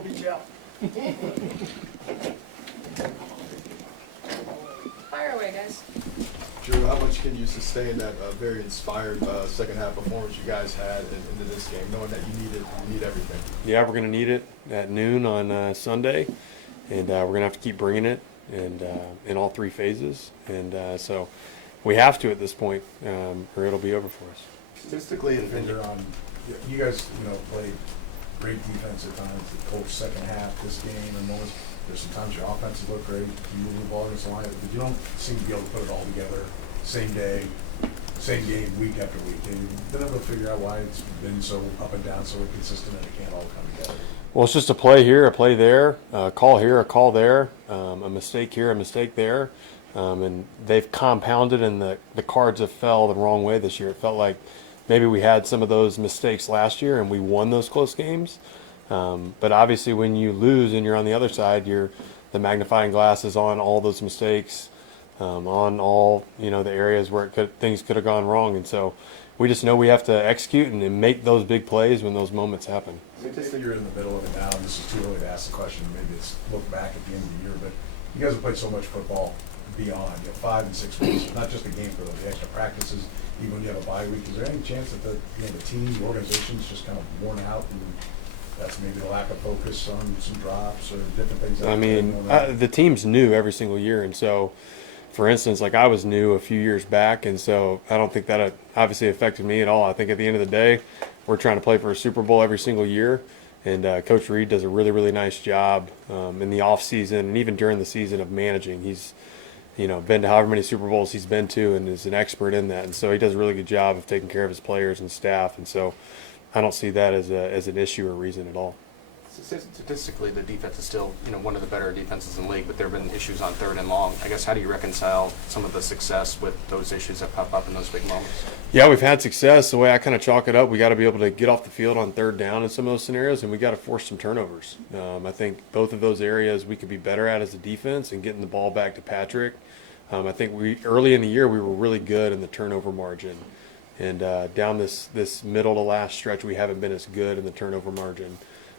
we'll beat you out. Fire away, guys. Drue, how much can you sustain that very inspired second half performance you guys had into this game, knowing that you need everything? Yeah, we're going to need it at noon on Sunday, and we're going to have to keep bringing it, and in all three phases, and so we have to at this point, or it'll be over for us. Statistically, and you're on, you guys, played great defense at times. The coach second half this game, and there's some times your offenses look great. You move the ball against the line, but you don't seem to be able to put it all together same day, same game, week after week. And you've been able to figure out why it's been so up and down, so inconsistent, and it can't all come together. Well, it's just a play here, a play there, a call here, a call there, a mistake here, a mistake there. And they've compounded, and the cards have fell the wrong way this year. It felt like maybe we had some of those mistakes last year and we won those close games. But obviously when you lose and you're on the other side, the magnifying glass is on all those mistakes, on all the areas where things could have gone wrong. And so we just know we have to execute and make those big plays when those moments happen. Maybe you're in the middle of it now, and this is too early to ask the question. Maybe it's look back at the end of the year, but you guys have played so much football beyond 5 and 6 weeks, not just the game for the extra practices, even when you have a bye week. Is there any chance that the team, the organization's just kind of worn out, and that's maybe the lack of focus on some drops or different things? I mean, the team's new every single year, and so, for instance, like I was new a few years back, and so I don't think that obviously affected me at all. I think at the end of the day, we're trying to play for a Super Bowl every single year, and Coach Reed does a really, really nice job in the off season and even during the season of managing. He's been to however many Super Bowls he's been to and is an expert in that. And so he does a really good job of taking care of his players and staff. And so I don't see that as an issue or reason at all. Statistically, the defense is still, one of the better defenses in the league, but there have been issues on third and long. I guess, how do you reconcile some of the success with those issues that pop up in those big moments? Yeah, we've had success. The way I kind of chalk it up, we got to be able to get off the field on third down in some of those scenarios, and we got to force some turnovers. I think both of those areas we could be better at as a defense and getting the ball back to Patrick. I think early in the year we were really good in the turnover margin, and down this middle to last stretch we haven't been as good in the turnover margin,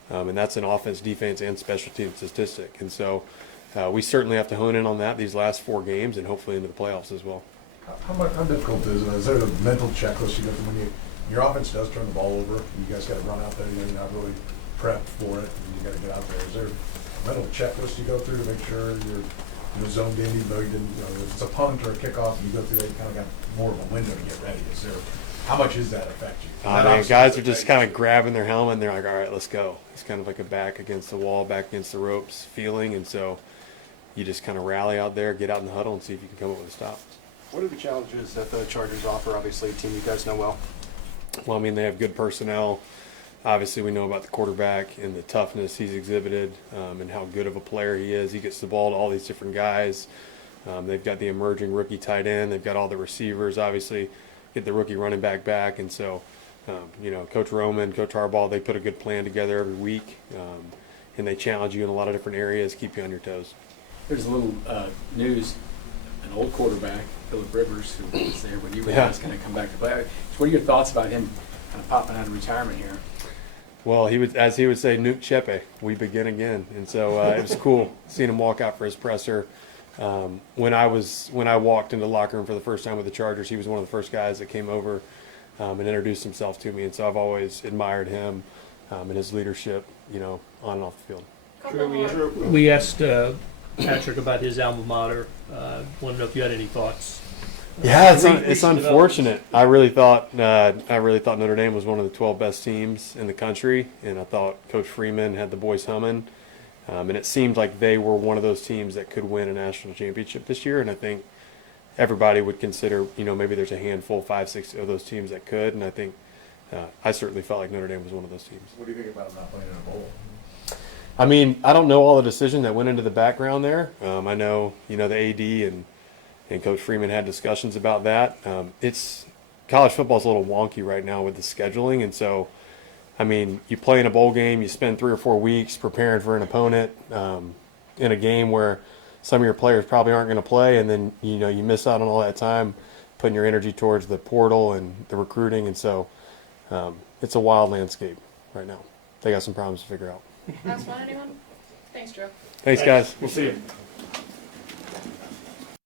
and that's an offense, defense, and special team statistic. And so we certainly have to hone in on that these last 4 games and hopefully into the playoffs as well. How difficult is it? Is there a mental checklist you go through when your offense does turn the ball over? You guys got to run out there. You're not really prepped for it, and you got to get out there. Is there a mental checklist you go through to make sure you're zoned in, even though you didn't, if it's a punt or a kickoff, and you go through that, you kind of got more of a window to get ready. How much does that affect you? Guys are just kind of grabbing their helmet and they're like, all right, let's go. It's kind of like a back against the wall, back against the ropes feeling, and so you just kind of rally out there, get out in the huddle, and see if you can come up with a stop. What are the challenges that the Chargers offer? Obviously, a team you guys know well. Well, I mean, they have good personnel. Obviously, we know about the quarterback and the toughness he's exhibited, and how good of a player he is. He gets the ball to all these different guys. They've got the emerging rookie tight end. They've got all the receivers, obviously, get the rookie running back. And so, Coach Roman, Coach Harbaugh, they put a good plan together every week, and they challenge you in a lot of different areas, keep you on your toes. There's a little news. An old quarterback, Phillip Rivers, who was there when you were guys going to come back to play. So what are your thoughts about him kind of popping out of retirement here? Well, he would, as he would say, "Nuke Chepe, we begin again," and so it was cool seeing him walk out for his presser. When I walked into the locker room for the first time with the Chargers, he was one of the first guys that came over and introduced himself to me, and so I've always admired him and his leadership, on and off the field. We asked Patrick about his alma mater. Want to know if you had any thoughts. Yeah, it's unfortunate. I really thought Notre Dame was one of the 12 best teams in the country, and I thought Coach Freeman had the boys humming. And it seemed like they were one of those teams that could win a national championship this year. And I think everybody would consider, maybe there's a handful, 5, 6 of those teams that could. And I think I certainly felt like Notre Dame was one of those teams. What do you think about not playing in a bowl? I mean, I don't know all the decision that went into the background there. I know, the AD and Coach Freeman had discussions about that. College football is a little wonky right now with the scheduling, and so, I mean, you play in a bowl game, you spend 3 or 4 weeks preparing for an opponent in a game where some of your players probably aren't going to play, and then you miss out on all that time putting your energy towards the portal and the recruiting, and so it's a wild landscape right now. They got some problems to figure out. Last one, anyone? Thanks, Drew. Thanks, guys. We'll see you.